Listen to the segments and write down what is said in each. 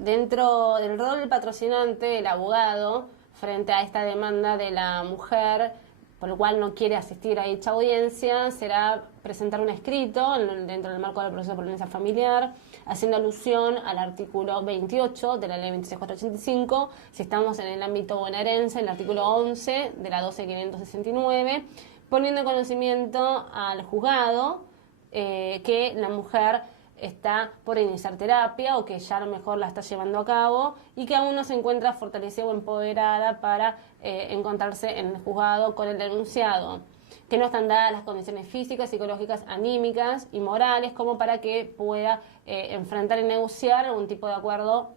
Dentro del rol del patrocinante, el abogado, frente a esta demanda de la mujer, por lo cual no quiere asistir a dicha audiencia, será presentar un escrito dentro del marco del proceso por violencia familiar, haciendo alusión al artículo 28 de la ley 26485, si estamos en el ámbito bonaerense, el artículo 11 de la 12569, poniendo en conocimiento al juzgado que la mujer está por iniciar terapia o que ya a lo mejor la está llevando a cabo y que aún no se encuentra fortalecida o empoderada para encontrarse en el juzgado con el denunciado, que no están dadas las condiciones físicas, psicológicas, anímicas y morales como para que pueda enfrentar y negociar algún tipo de acuerdo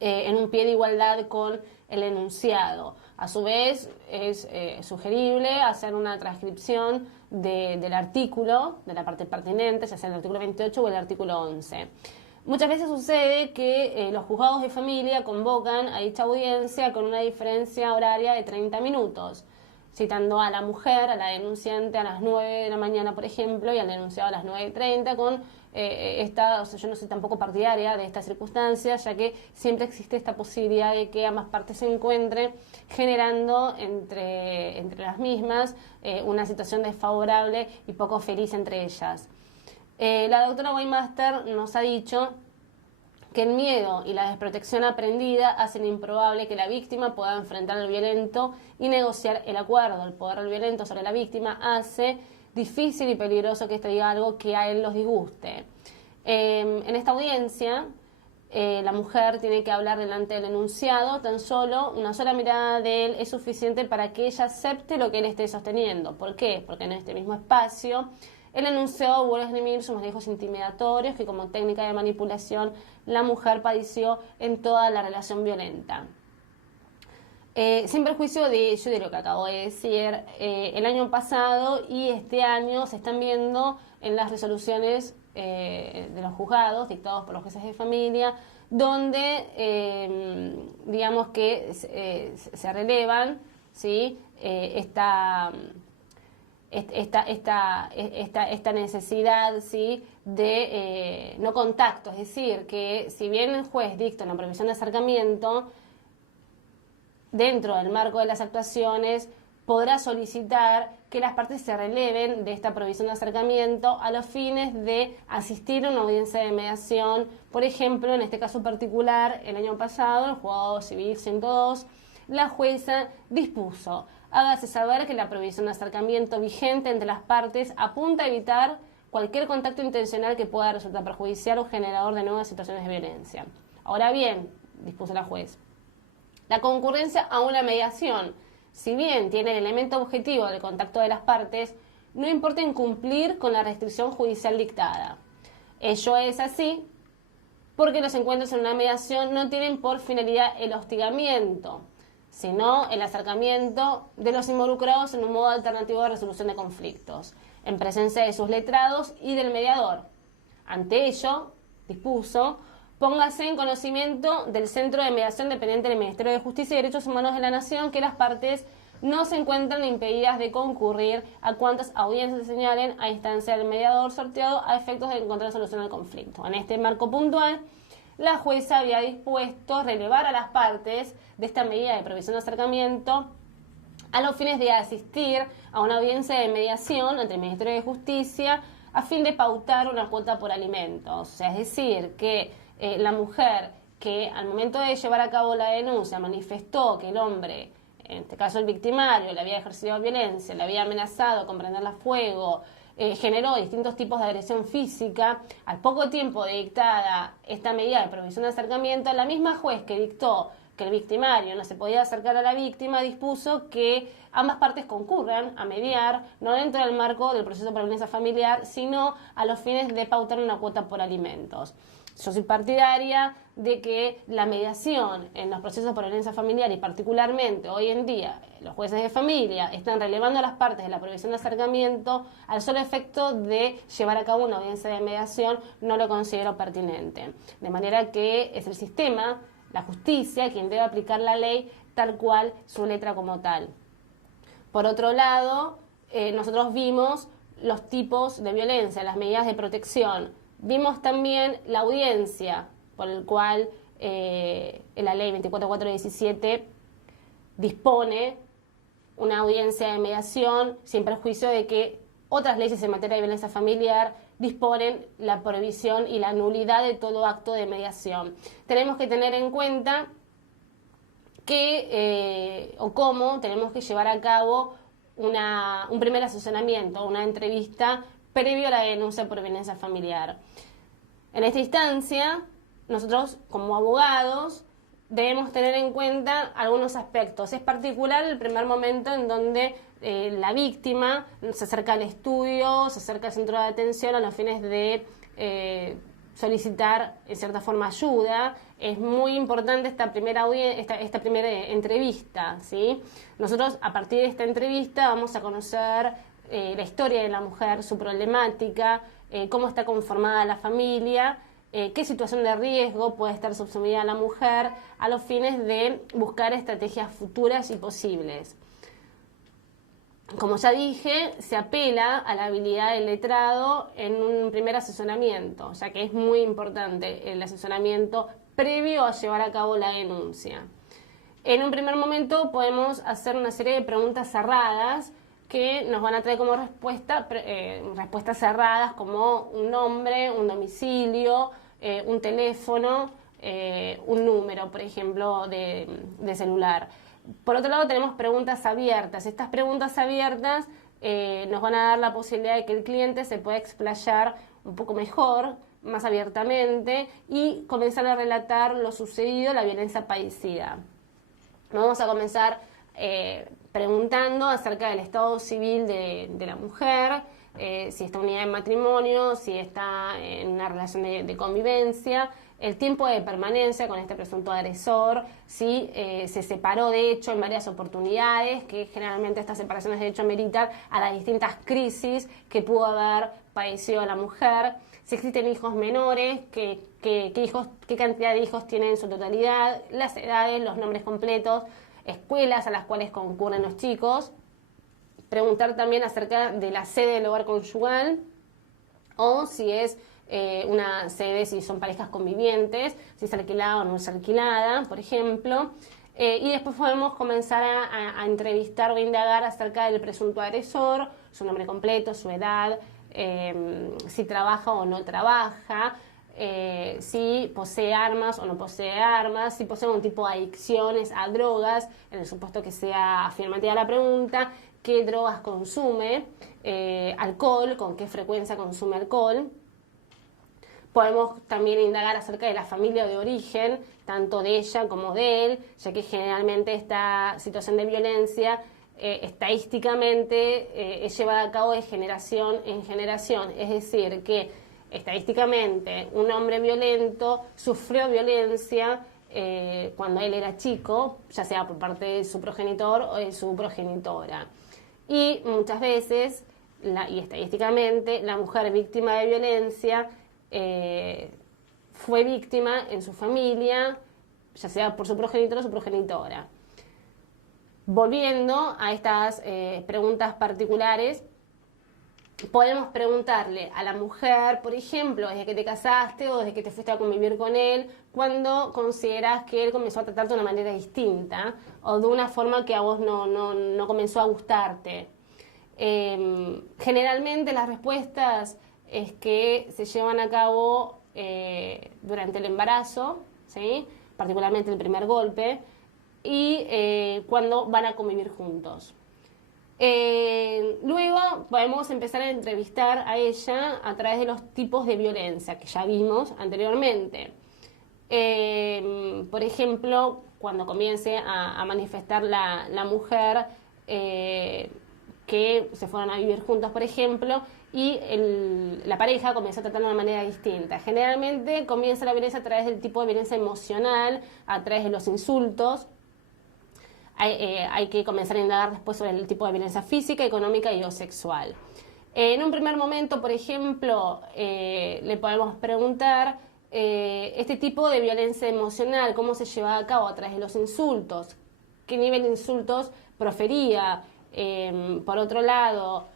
en un pie de igualdad con el enunciado. A su vez, es sugerible hacer una transcripción del artículo, de la parte pertinente, ya sea el artículo 28 o el artículo 11. Muchas veces sucede que los juzgados de familia convocan a dicha audiencia con una diferencia horaria de 30 minutos, citando a la mujer, a la denunciante a las 9 de la mañana, por ejemplo, y al denunciado a las 9:30 con yo no soy tampoco partidaria de esta circunstancia, ya que siempre existe esta posibilidad de que ambas partes se encuentren generando entre las mismas una situación desfavorable y poco feliz entre ellas. La doctora Weinmaster nos ha dicho que el miedo y la desprotección aprendida hacen improbable que la víctima pueda enfrentar al violento y negociar el acuerdo. El poder del violento sobre la víctima hace difícil y peligroso que este diga algo que a él los disguste. En esta audiencia, la mujer tiene que hablar delante del enunciado, tan solo una sola mirada de él es suficiente para que ella acepte lo que él esté sosteniendo. ¿Por qué? Porque en este mismo espacio el enunciado vuelve a esgrimir sus manejos intimidatorios que como técnica de manipulación la mujer padeció en toda la relación violenta. Sin perjuicio de ello, de lo que acabo de decir, el año pasado y este año se están viendo en las resoluciones de los juzgados dictados por los jueces de familia, donde digamos que se relevan, ¿sí? esta necesidad, ¿sí? de no contacto, es decir, que si bien el juez dicta una prohibición de acercamiento, dentro del marco de las actuaciones podrá solicitar que las partes se releven de esta prohibición de acercamiento a los fines de asistir a una audiencia de mediación. Por ejemplo, en este caso particular, el año pasado, el juzgado civil 102, la jueza dispuso: hágase saber que la prohibición de acercamiento vigente entre las partes apunta a evitar cualquier contacto intencional que pueda resultar perjudicial o generador de nuevas situaciones de violencia. Ahora bien, dispuso la juez, la concurrencia a una mediación, si bien tiene el elemento objetivo del contacto de las partes, no importa incumplir con la restricción judicial dictada. Ello es así porque los encuentros en una mediación no tienen por finalidad el hostigamiento, sino el acercamiento de los involucrados en un modo alternativo de resolución de conflictos, en presencia de sus letrados y del mediador. Ante ello, dispuso: póngase en conocimiento del Centro de Mediación dependiente del Ministerio de Justicia y Derechos Humanos de la Nación que las partes no se encuentran impedidas de concurrir a cuantas audiencias se señalen a instancia del mediador sorteado a efectos de encontrar solución al conflicto. En este marco puntual, la jueza había dispuesto relevar a las partes de esta medida de prohibición de acercamiento a los fines de asistir a una audiencia de mediación ante el Ministerio de Justicia a fin de pautar una cuota por alimentos. O sea, es decir, que la mujer que al momento de llevar a cabo la denuncia manifestó que el hombre, en este caso el victimario, le había ejercido violencia, le había amenazado con prenderla a fuego, generó distintos tipos de agresión física, al poco tiempo de dictada esta medida de prohibición de acercamiento, la misma juez que dictó que el victimario no se podía acercar a la víctima dispuso que ambas partes concurran a mediar, no dentro del marco del proceso por violencia familiar, sino a los fines de pautar una cuota por alimentos. Yo soy partidaria de que la mediación en los procesos por violencia familiar y particularmente hoy en día los jueces de familia están relevando a las partes de la prohibición de acercamiento al solo efecto de llevar a cabo una audiencia de mediación, no lo considero pertinente. De manera que es el sistema, la justicia, quien debe aplicar la ley tal cual, su letra como tal. Por otro lado, nosotros vimos los tipos de violencia, las medidas de protección. Vimos también la audiencia por el cual la ley 24417 dispone una audiencia de mediación sin perjuicio de que otras leyes en materia de violencia familiar disponen la prohibición y la nulidad de todo acto de mediación. Tenemos que tener en cuenta que o cómo tenemos que llevar a cabo un primer asesoramiento, una entrevista previo a la denuncia por violencia familiar. En esta instancia, nosotros como abogados debemos tener en cuenta algunos aspectos. Es particular el primer momento en donde la víctima se acerca al estudio, se acerca al centro de atención a los fines de solicitar, en cierta forma, ayuda. Es muy importante esta primera entrevista, ¿sí? Nosotros, a partir de esta entrevista, vamos a conocer la historia de la mujer, su problemática, cómo está conformada la familia, qué situación de riesgo puede estar subsumida la mujer, a los fines de buscar estrategias futuras y posibles. Como ya dije, se apela a la habilidad del letrado en un primer asesoramiento, ya que es muy importante el asesoramiento previo a llevar a cabo la denuncia. En un primer momento podemos hacer una serie de preguntas cerradas que nos van a traer como respuestas cerradas como un nombre, un domicilio, un teléfono, un número, por ejemplo, de celular. Por otro lado, tenemos preguntas abiertas. Estas preguntas abiertas nos van a dar la posibilidad de que el cliente se pueda explayar un poco mejor, más abiertamente, y comenzar a relatar lo sucedido, la violencia padecida. Vamos a comenzar preguntando acerca del estado civil de la mujer, si está unida en matrimonio, si está en una relación de convivencia, el tiempo de permanencia con este presunto agresor, si se separó de hecho en varias oportunidades, que generalmente estas separaciones de hecho ameritan a las distintas crisis que pudo haber padecido la mujer, si existen hijos menores, qué cantidad de hijos tienen en su totalidad, las edades, los nombres completos, escuelas a las cuales concurren los chicos. Preguntar también acerca de la sede del hogar conyugal, o si es una sede, si son parejas convivientes, si es alquilada o no es alquilada, por ejemplo. Y después podemos comenzar a entrevistar o indagar acerca del presunto agresor, su nombre completo, su edad, si trabaja o no trabaja, si posee armas o no posee armas, si posee un tipo de adicciones a drogas, en el supuesto que sea afirmativa la pregunta, qué drogas consume, alcohol, con qué frecuencia consume alcohol. Podemos también indagar acerca de la familia de origen, tanto de ella como de él, ya que generalmente esta situación de violencia estadísticamente es llevada a cabo de generación en generación. Es decir, que estadísticamente un hombre violento sufrió violencia cuando él era chico, ya sea por parte de su progenitor o de su progenitora. Y muchas veces, y estadísticamente, la mujer víctima de violencia fue víctima en su familia, ya sea por su progenitor o su progenitora. Volviendo a estas preguntas particulares, podemos preguntarle a la mujer, por ejemplo, desde que te casaste o desde que te fuiste a convivir con él, cuando consideras que él comenzó a tratarte de una manera distinta o de una forma que a vos no comenzó a gustarte. Generalmente las respuestas es que se llevan a cabo durante el embarazo, ¿sí? Particularmente el primer golpe, y cuando van a convivir juntos. Luego podemos empezar a entrevistar a ella a través de los tipos de violencia que ya vimos anteriormente. Por ejemplo, cuando comience a manifestar la mujer que se fueron a vivir juntos, por ejemplo, y la pareja comienza a tratar de una manera distinta. Generalmente comienza la violencia a través del tipo de violencia emocional, a través de los insultos. Hay que comenzar a indagar después sobre el tipo de violencia física, económica y o sexual. En un primer momento, por ejemplo, le podemos preguntar este tipo de violencia emocional, cómo se lleva a cabo a través de los insultos, qué nivel de insultos profería, por otro lado,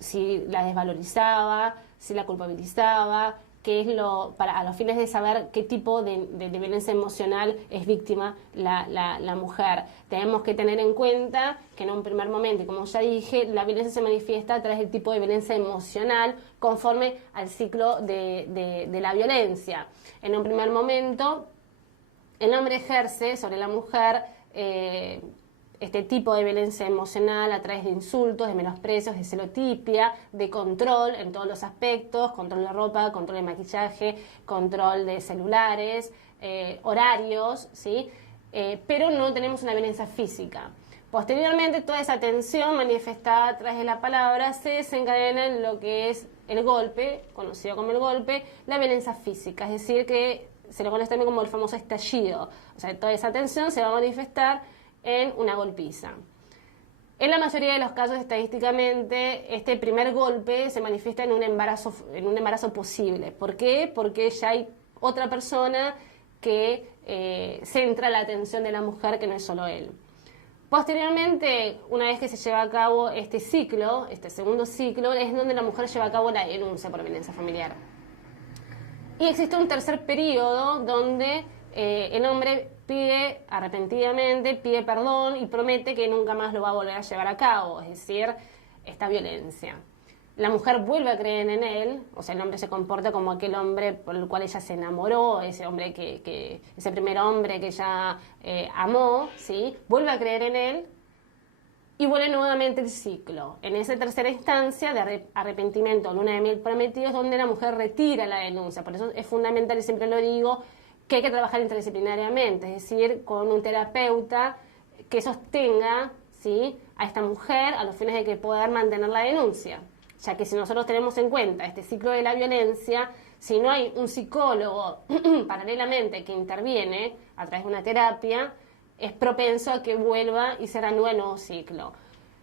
si la desvalorizaba, si la culpabilizaba, qué es a los fines de saber qué tipo de violencia emocional es víctima la mujer. Tenemos que tener en cuenta que en un primer momento, y como ya dije, la violencia se manifiesta a través del tipo de violencia emocional conforme al ciclo de la violencia. En un primer momento, el hombre ejerce sobre la mujer este tipo de violencia emocional a través de insultos, de menosprecios, de celotipia, de control en todos los aspectos, control de ropa, control de maquillaje, control de celulares, horarios, ¿sí? Pero no tenemos una violencia física. Posteriormente, toda esa tensión manifestada a través de la palabra se desencadena en lo que es el golpe, conocido como el golpe, la violencia física, es decir, que se lo conoce también como el famoso estallido. O sea, toda esa tensión se va a manifestar en una golpiza. En la mayoría de los casos, estadísticamente, este primer golpe se manifiesta en un embarazo posible. ¿Por qué? Porque ya hay otra persona que centra la atención de la mujer, que no es solo él. Posteriormente, una vez que se lleva a cabo este ciclo, este segundo ciclo, es donde la mujer lleva a cabo la denuncia por violencia familiar. Y existe un tercer periodo donde el hombre pide arrepentidamente, pide perdón y promete que nunca más lo va a volver a llevar a cabo, es decir, esta violencia. La mujer vuelve a creer en él, o sea, el hombre se comporta como aquel hombre por el cual ella se enamoró, ese hombre ese primer hombre que ella amó, ¿sí? Vuelve a creer en él y vuelve nuevamente el ciclo. En esa tercera instancia de arrepentimiento, luna de miel prometido, es donde la mujer retira la denuncia. Por eso es fundamental, y siempre lo digo, que hay que trabajar interdisciplinariamente, es decir, con un terapeuta que sostenga, ¿sí?, a esta mujer a los fines de que pueda mantener la denuncia. Ya que si nosotros tenemos en cuenta este ciclo de la violencia, si no hay un psicólogo paralelamente que interviene a través de una terapia, es propenso a que vuelva y se reanude el nuevo ciclo.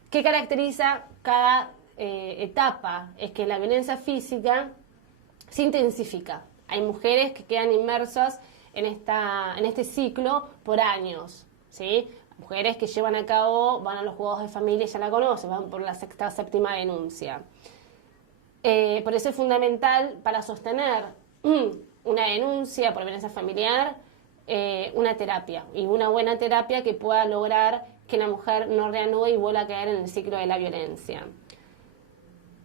¿Qué caracteriza cada etapa? Es que la violencia física se intensifica. Hay mujeres que quedan inmersas en este ciclo por años, ¿sí? Mujeres que llevan a cabo, van a los juzgados de familia, ya la conocen, van por la sexta, séptima denuncia. Por eso es fundamental para sostener una denuncia por violencia familiar, una terapia, y una buena terapia que pueda lograr que la mujer no reanude y vuelva a caer en el ciclo de la violencia.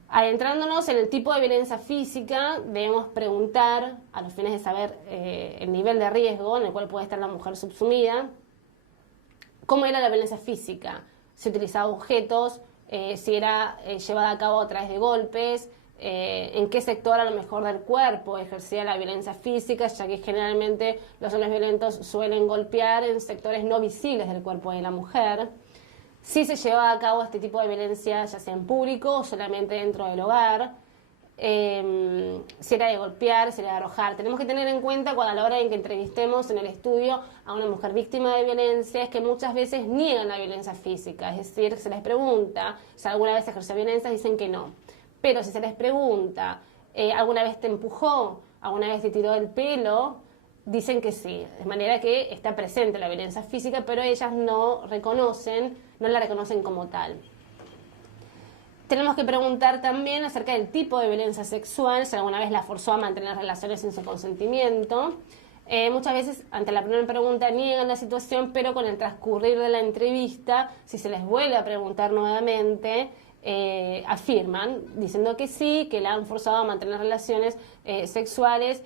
Adentrándonos en el tipo de violencia física, debemos preguntar, a los fines de saber el nivel de riesgo en el cual puede estar la mujer subsumida, cómo era la violencia física, si utilizaba objetos, si era llevada a cabo a través de golpes, en qué sector a lo mejor del cuerpo ejercía la violencia física, ya que generalmente los hombres violentos suelen golpear en sectores no visibles del cuerpo de la mujer. Si se llevaba a cabo este tipo de violencia, ya sea en público o solamente dentro del hogar, si era de golpear, si era de arrojar. Tenemos que tener en cuenta cuando a la hora en que entrevistemos en el estudio a una mujer víctima de violencia es que muchas veces niegan la violencia física, es decir, se les pregunta si alguna vez ejerció violencia, dicen que no. Pero si se les pregunta, ¿alguna vez te empujó? ¿Alguna vez te tiró del pelo? Dicen que sí, de manera que está presente la violencia física, pero ellas no la reconocen como tal. Tenemos que preguntar también acerca del tipo de violencia sexual, si alguna vez la forzó a mantener relaciones sin su consentimiento. Muchas veces, ante la primera pregunta, niegan la situación, pero con el transcurrir de la entrevista, si se les vuelve a preguntar nuevamente, afirman, diciendo que sí, que la han forzado a mantener relaciones sexuales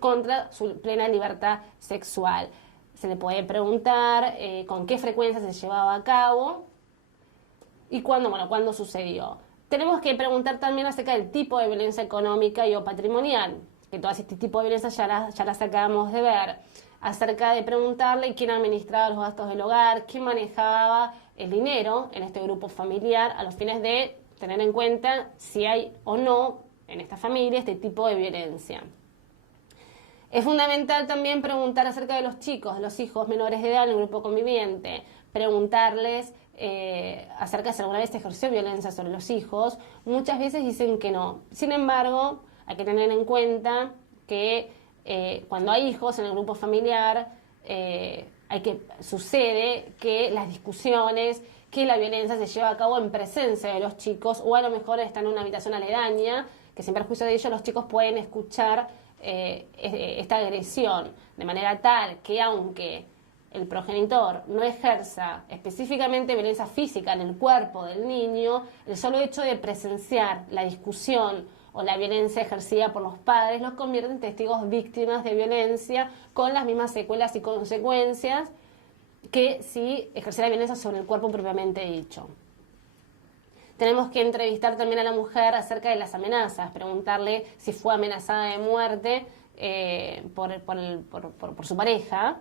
contra su plena libertad sexual. Se le puede preguntar con qué frecuencia se llevaba a cabo y cuándo sucedió. Tenemos que preguntar también acerca del tipo de violencia económica y o patrimonial, que todas este tipo de violencia ya las acabamos de ver. Acerca de preguntarle quién administraba los gastos del hogar, quién manejaba el dinero en este grupo familiar, a los fines de tener en cuenta si hay o no en esta familia este tipo de violencia. Es fundamental también preguntar acerca de los chicos, los hijos menores de edad en el grupo conviviente, preguntarles acerca de si alguna vez se ejerció violencia sobre los hijos. Muchas veces dicen que no. Sin embargo, hay que tener en cuenta que cuando hay hijos en el grupo familiar, sucede que las discusiones, que la violencia se lleva a cabo en presencia de los chicos, o a lo mejor están en una habitación aledaña, que sin perjuicio de ello los chicos pueden escuchar esta agresión, de manera tal que aunque el progenitor no ejerza específicamente violencia física en el cuerpo del niño, el solo hecho de presenciar la discusión o la violencia ejercida por los padres los convierte en testigos víctimas de violencia con las mismas secuelas y consecuencias que si ejerciera violencia sobre el cuerpo propiamente dicho. Tenemos que entrevistar también a la mujer acerca de las amenazas, preguntarle si fue amenazada de muerte por su pareja,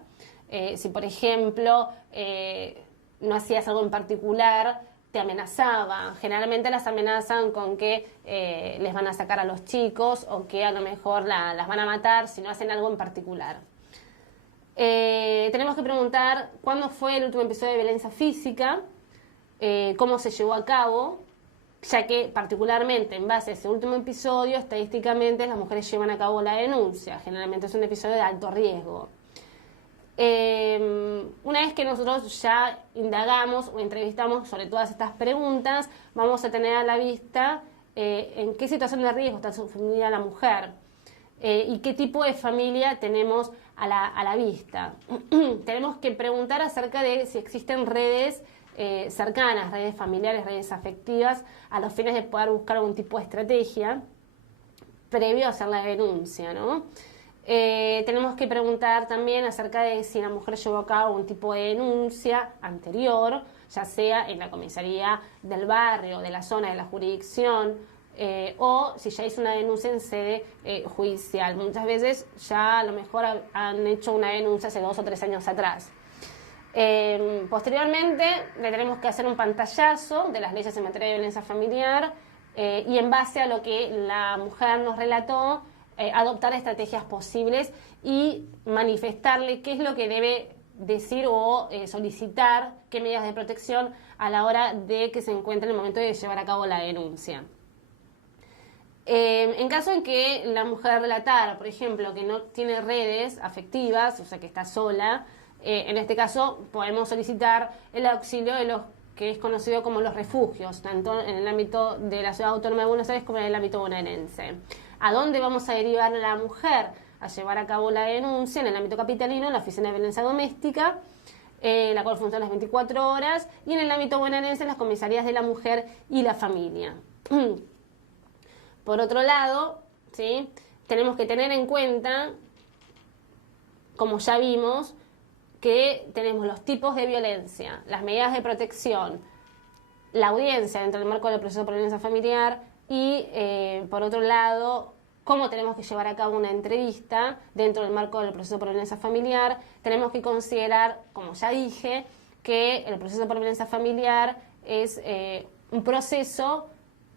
si por ejemplo no hacías algo en particular, te amenazaba. Generalmente las amenazan con que les van a sacar a los chicos o que a lo mejor las van a matar si no hacen algo en particular. Tenemos que preguntar cuándo fue el último episodio de violencia física, cómo se llevó a cabo, ya que particularmente en base a ese último episodio, estadísticamente las mujeres llevan a cabo la denuncia. Generalmente es un episodio de alto riesgo. Una vez que nosotros ya indagamos o entrevistamos sobre todas estas preguntas, vamos a tener a la vista en qué situación de riesgo está sumida la mujer y qué tipo de familia tenemos a la vista. Tenemos que preguntar acerca de si existen redes cercanas, redes familiares, redes afectivas, a los fines de poder buscar algún tipo de estrategia previo a hacer la denuncia, ¿no? Tenemos que preguntar también acerca de si la mujer llevó a cabo un tipo de denuncia anterior, ya sea en la comisaría del barrio, de la zona, de la jurisdicción, o si ya hizo una denuncia en sede judicial. Muchas veces ya a lo mejor han hecho una denuncia hace 2 o 3 años atrás. Posteriormente le tenemos que hacer un pantallazo de las leyes en materia de violencia familiar y en base a lo que la mujer nos relató, adoptar estrategias posibles y manifestarle qué es lo que debe decir o solicitar, qué medidas de protección a la hora de que se encuentre en el momento de llevar a cabo la denuncia. En caso en que la mujer relatara, por ejemplo, que no tiene redes afectivas, o sea que está sola, en este caso podemos solicitar el auxilio de los que es conocido como los refugios, tanto en el ámbito de la Ciudad Autónoma de Buenos Aires como en el ámbito bonaerense. ¿A dónde vamos a derivar a la mujer a llevar a cabo la denuncia? En el ámbito capitalino, en la Oficina de Violencia Doméstica, la cual funciona las 24 horas, y en el ámbito bonaerense, en las comisarías de la mujer y la familia. Por otro lado, ¿sí?, tenemos que tener en cuenta, como ya vimos, que tenemos los tipos de violencia, las medidas de protección, la audiencia dentro del marco del proceso por violencia familiar y, por otro lado, cómo tenemos que llevar a cabo una entrevista dentro del marco del proceso por violencia familiar. Tenemos que considerar, como ya dije, que el proceso por violencia familiar es un proceso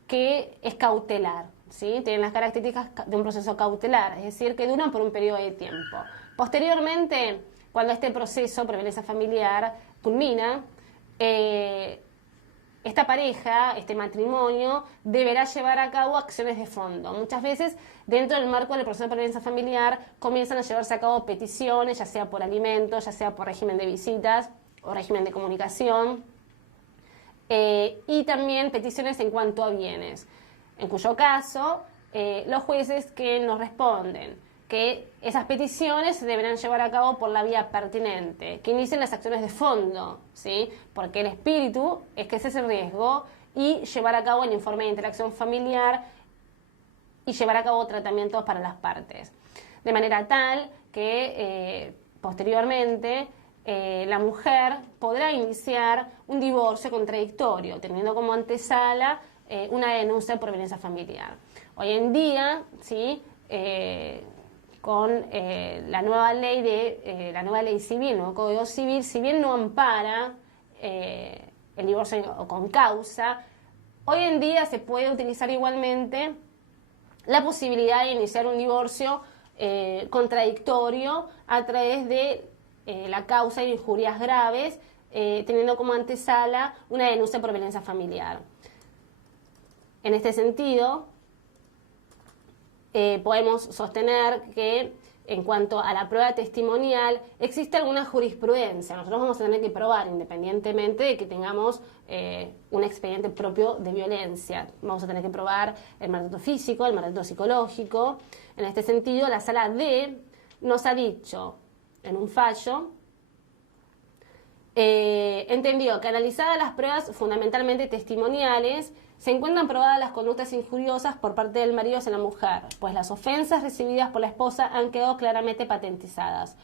que es cautelar, ¿sí? Tiene las características de un proceso cautelar, es decir, que duran por un periodo de tiempo. Posteriormente, cuando este proceso por violencia familiar culmina, esta pareja, este matrimonio, deberá llevar a cabo acciones de fondo. Muchas veces, dentro del marco del proceso por violencia familiar, comienzan a llevarse a cabo peticiones, ya sea por alimentos, ya sea por régimen de visitas o régimen de comunicación, y también peticiones en cuanto a bienes, en cuyo caso los jueces que nos responden que esas peticiones se deberán llevar a cabo por la vía pertinente, que inicien las acciones de fondo, ¿sí? Porque el espíritu es que cese el riesgo y llevar a cabo el informe de interacción familiar y llevar a cabo tratamientos para las partes. De manera tal que posteriormente la mujer podrá iniciar un divorcio contradictorio, teniendo como antesala una denuncia por violencia familiar. Hoy en día, ¿sí?, con la nueva ley civil, el nuevo Código Civil, si bien no ampara el divorcio con causa, hoy en día se puede utilizar igualmente la posibilidad de iniciar un divorcio contradictorio a través de la causa de injurias graves, teniendo como antesala una denuncia por violencia familiar. En este sentido, podemos sostener que en cuanto a la prueba testimonial, existe alguna jurisprudencia. Nosotros vamos a tener que probar, independientemente de que tengamos un expediente propio de violencia. Vamos a tener que probar el maltrato físico, el maltrato psicológico. En este sentido, la Sala D nos ha dicho en un fallo, entendió que analizadas las pruebas fundamentalmente testimoniales, se encuentran probadas las conductas injuriosas por parte del marido hacia la mujer, pues las ofensas recibidas por la esposa han quedado claramente patentizadas.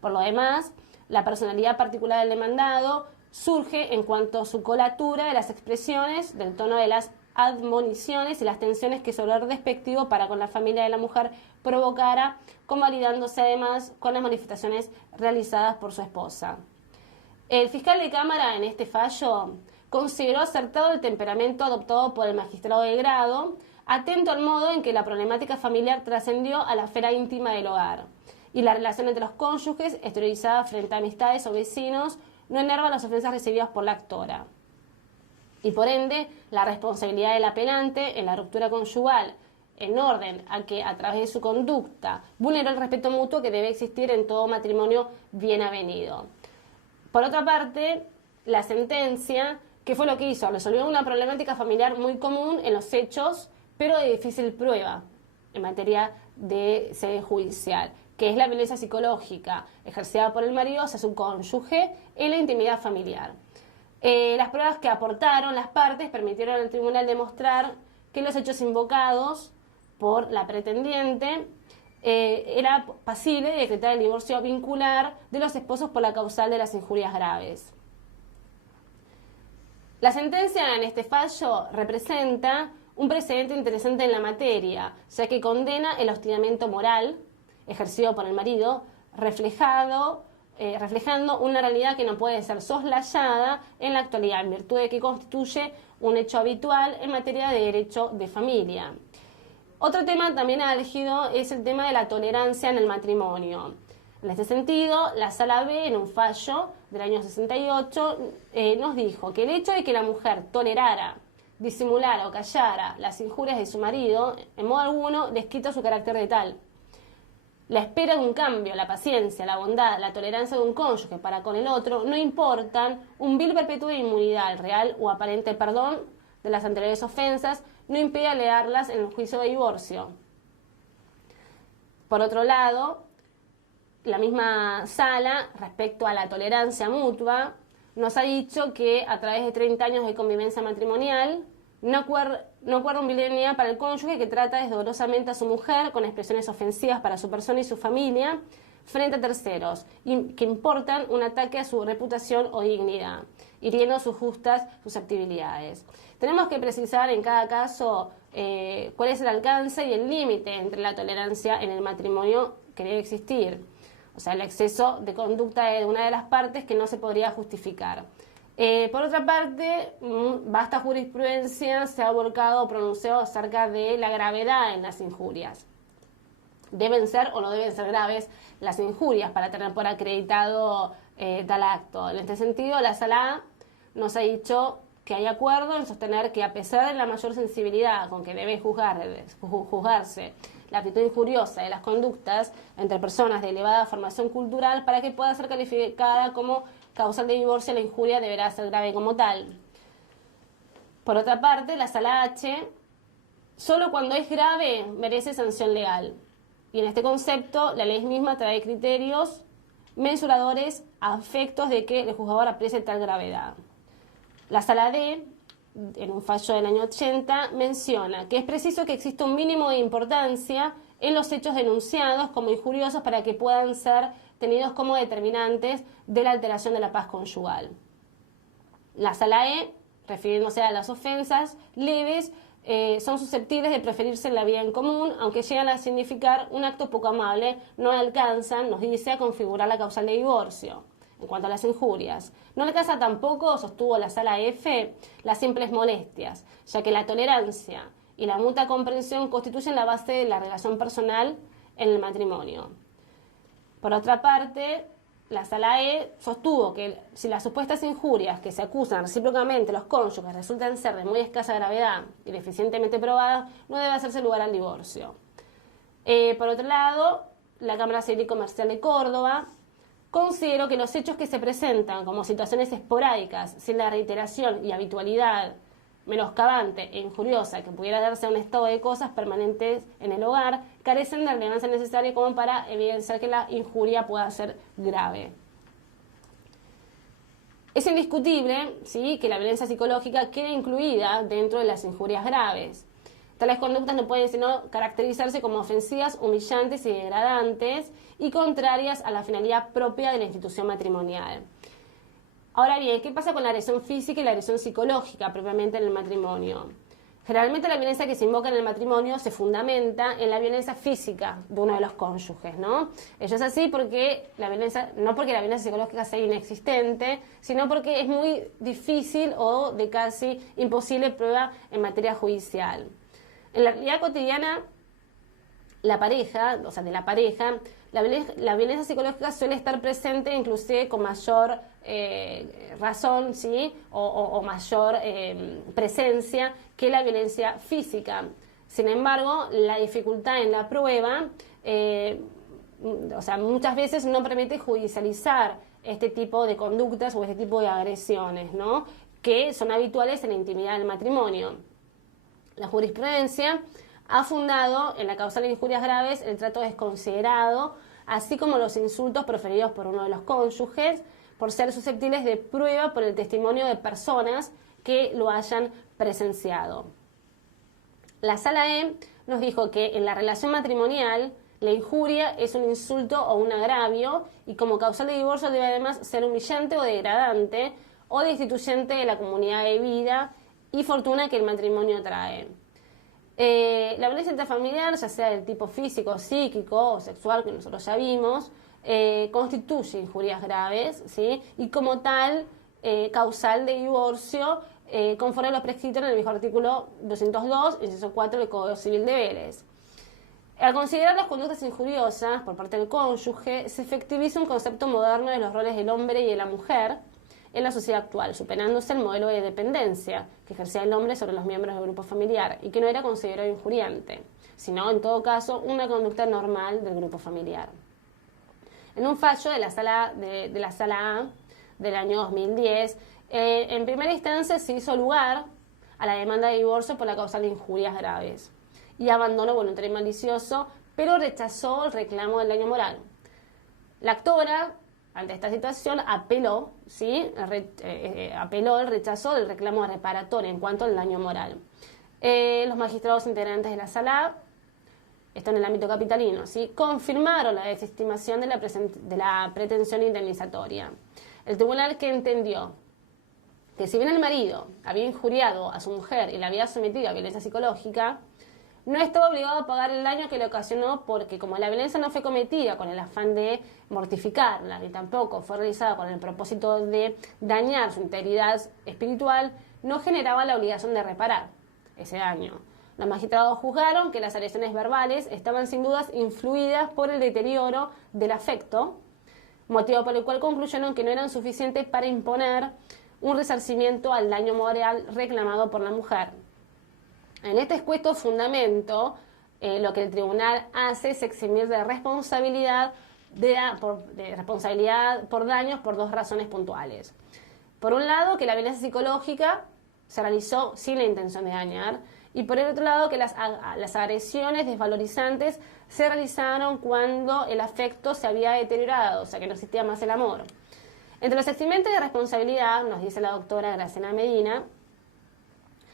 Por lo demás, la personalidad particular del demandado surge en cuanto a su colatura de las expresiones, del tono de las admoniciones y las tensiones que sobre el despectivo para con la familia de la mujer provocara, convalidándose además con las manifestaciones realizadas por su esposa. El fiscal de Cámara en este fallo consideró acertado el temperamento adoptado por el magistrado de grado, atento al modo en que la problemática familiar trascendió a la esfera íntima del hogar y la relación entre los cónyuges, exteriorizada frente a amistades o vecinos, no enerva las ofensas recibidas por la actora. Y por ende, la responsabilidad del apelante en la ruptura conyugal, en orden a que a través de su conducta vulneró el respeto mutuo que debe existir en todo matrimonio bien avenido. Por otra parte, la sentencia, ¿qué fue lo que hizo? Resolvió una problemática familiar muy común en los hechos, pero de difícil prueba en materia de sede judicial, que es la violencia psicológica ejercida por el marido hacia su cónyuge en la intimidad familiar. Las pruebas que aportaron las partes permitieron al tribunal demostrar que los hechos invocados por la pretendiente era pasible de decretar el divorcio vincular de los esposos por la causal de las injurias graves. La sentencia en este fallo representa un precedente interesante en la materia, ya que condena el hostigamiento moral ejercido por el marido, reflejando una realidad que no puede ser soslayada en la actualidad, en virtud de que constituye un hecho habitual en materia de derecho de familia. Otro tema también álgido es el tema de la tolerancia en el matrimonio. En este sentido, la Sala B, en un fallo del año 68, nos dijo que el hecho de que la mujer tolerara, disimulara o callara las injurias de su marido, en modo alguno les quita su carácter de tal. La espera de un cambio, la paciencia, la bondad, la tolerancia de un cónyuge para con el otro no importan un vil perpetuo de inmunidad, el real o aparente perdón de las anteriores ofensas no impide alegarlas en el juicio de divorcio. Por otro lado, la misma Sala, respecto a la tolerancia mutua, nos ha dicho que a través de 30 años de convivencia matrimonial no acuerda umbilical para el cónyuge que trata desdolorosamente a su mujer con expresiones ofensivas para su persona y su familia frente a terceros y que importan un ataque a su reputación o dignidad, hiriendo sus justas susceptibilidades. Tenemos que precisar en cada caso cuál es el alcance y el límite entre la tolerancia en el matrimonio que debe existir. O sea, el exceso de conducta de una de las partes que no se podría justificar. Por otra parte, vasta jurisprudencia se ha volcado o pronunciado acerca de la gravedad en las injurias. Deben ser o no deben ser graves las injurias para tener por acreditado tal acto. En este sentido, la Sala A nos ha dicho que hay acuerdo en sostener que a pesar de la mayor sensibilidad con que debe juzgarse la actitud injuriosa de las conductas entre personas de elevada formación cultural, para que pueda ser calificada como causal de divorcio, la injuria deberá ser grave como tal. Por otra parte, la Sala H, solo cuando es grave merece sanción legal. Y en este concepto, la ley misma trae criterios mensuradores a efectos de que el juzgador aprecie tal gravedad. La Sala D, en un fallo del año 80, menciona que es preciso que exista un mínimo de importancia en los hechos denunciados como injuriosos para que puedan ser tenidos como determinantes de la alteración de la paz conyugal. La Sala E, refiriéndose a las ofensas leves, son susceptibles de preferirse en la vida en común, aunque llegan a significar un acto poco amable, no alcanzan, nos dice, a configurar la causal de divorcio. En cuanto a las injurias, no alcanza tampoco, sostuvo la Sala F, las simples molestias, ya que la tolerancia y la mutua comprensión constituyen la base de la relación personal en el matrimonio. Por otra parte, la Sala E sostuvo que si las supuestas injurias que se acusan recíprocamente los cónyuges resultan ser de muy escasa gravedad y deficientemente probadas, no debe hacerse lugar al divorcio. Por otro lado, la Cámara Civil y Comercial de Córdoba, considero que los hechos que se presentan como situaciones esporádicas, sin la reiteración y habitualidad menoscabante e injuriosa que pudiera darse a un estado de cosas permanentes en el hogar, carecen de la relevancia necesaria como para evidenciar que la injuria pueda ser grave. Es indiscutible, ¿sí?, que la violencia psicológica queda incluida dentro de las injurias graves. Tales conductas no pueden sino caracterizarse como ofensivas, humillantes y degradantes y contrarias a la finalidad propia de la institución matrimonial. Ahora bien, ¿qué pasa con la agresión física y la agresión psicológica propiamente en el matrimonio? Generalmente la violencia que se invoca en el matrimonio se fundamenta en la violencia física de uno de los cónyuges, ¿no? Ello es así porque no porque la violencia psicológica sea inexistente, sino porque es muy difícil o de casi imposible prueba en materia judicial. En la realidad cotidiana, la pareja, la violencia psicológica suele estar presente inclusive con mayor razón, ¿sí?, o mayor presencia que la violencia física. Sin embargo, la dificultad en la prueba, muchas veces no permite judicializar este tipo de conductas o este tipo de agresiones, ¿no?, que son habituales en la intimidad del matrimonio. La jurisprudencia ha fundado en la causal de injurias graves el trato desconsiderado, así como los insultos proferidos por uno de los cónyuges, por ser susceptibles de prueba por el testimonio de personas que lo hayan presenciado. La Sala E nos dijo que en la relación matrimonial la injuria es un insulto o un agravio y como causal de divorcio debe además ser humillante o degradante o destituyente de la comunidad de vida y fortuna que el matrimonio trae. La violencia intrafamiliar, ya sea del tipo físico, psíquico o sexual, que nosotros ya vimos, constituye injurias graves, ¿sí?, y como tal, causal de divorcio, conforme a lo prescrito en el viejo artículo 202, inciso 4 del Código Civil de Vélez. Al considerar las conductas injuriosas por parte del cónyuge, se efectiviza un concepto moderno de los roles del hombre y de la mujer en la sociedad actual, superándose el modelo de dependencia que ejercía el hombre sobre los miembros del grupo familiar y que no era considerado injuriante, sino, en todo caso, una conducta normal del grupo familiar. En un fallo de la Sala A del año 2010, en primera instancia se hizo lugar a la demanda de divorcio por la causa de injurias graves y abandono voluntario y malicioso, pero rechazó el reclamo del daño moral. La actora, ante esta situación, apeló, ¿sí?, apeló el rechazo del reclamo reparatorio en cuanto al daño moral. Los magistrados integrantes de la Sala, esto en el ámbito capitalino, ¿sí?, confirmaron la desestimación de la pretensión indemnizatoria. El tribunal, que entendió que si bien el marido había injuriado a su mujer y la había sometido a violencia psicológica, no estaba obligado a pagar el daño que le ocasionó porque, como la violencia no fue cometida con el afán de mortificarla, ni tampoco fue realizada con el propósito de dañar su integridad espiritual, no generaba la obligación de reparar ese daño. Los magistrados juzgaron que las agresiones verbales estaban sin dudas influidas por el deterioro del afecto, motivo por el cual concluyeron que no eran suficientes para imponer un resarcimiento al daño moral reclamado por la mujer. En este expuesto fundamento, lo que el tribunal hace es eximir de responsabilidad por daños por dos razones puntuales. Por un lado, que la violencia psicológica se realizó sin la intención de dañar, y por el otro lado, que las agresiones desvalorizantes se realizaron cuando el afecto se había deteriorado, o sea que no existía más el amor. Entre los eximientes de responsabilidad, nos dice la doctora Graciela Medina,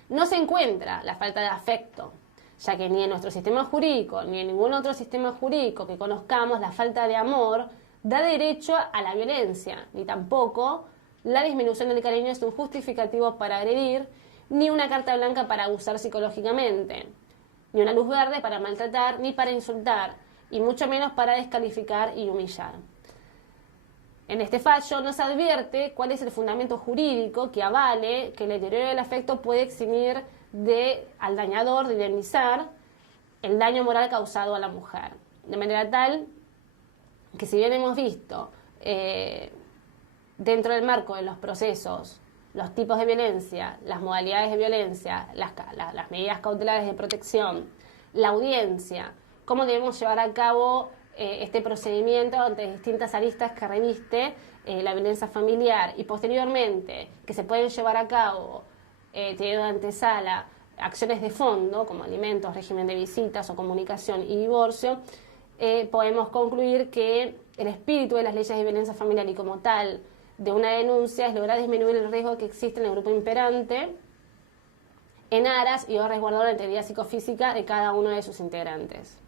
no se encuentra la falta de afecto, ya que ni en nuestro sistema jurídico ni en ningún otro sistema jurídico que conozcamos la falta de amor da derecho a la violencia, ni tampoco la disminución del cariño es un justificativo para agredir, ni una carta blanca para abusar psicológicamente, ni una luz verde para maltratar, ni para insultar, y mucho menos para descalificar y humillar. En este fallo no se advierte cuál es el fundamento jurídico que avale que el deterioro del afecto puede eximir al dañador de indemnizar el daño moral causado a la mujer. De manera tal que, si bien hemos visto dentro del marco de los procesos, los tipos de violencia, las modalidades de violencia, las medidas cautelares de protección, la audiencia, cómo debemos llevar a cabo este procedimiento ante distintas aristas que reviste la violencia familiar, y posteriormente que se pueden llevar a cabo, teniendo en antesala acciones de fondo como alimentos, régimen de visitas o comunicación y divorcio, podemos concluir que el espíritu de las leyes de violencia familiar y como tal de una denuncia es lograr disminuir el riesgo que existe en el grupo imperante en aras y o resguardar la integridad psicofísica de cada uno de sus integrantes.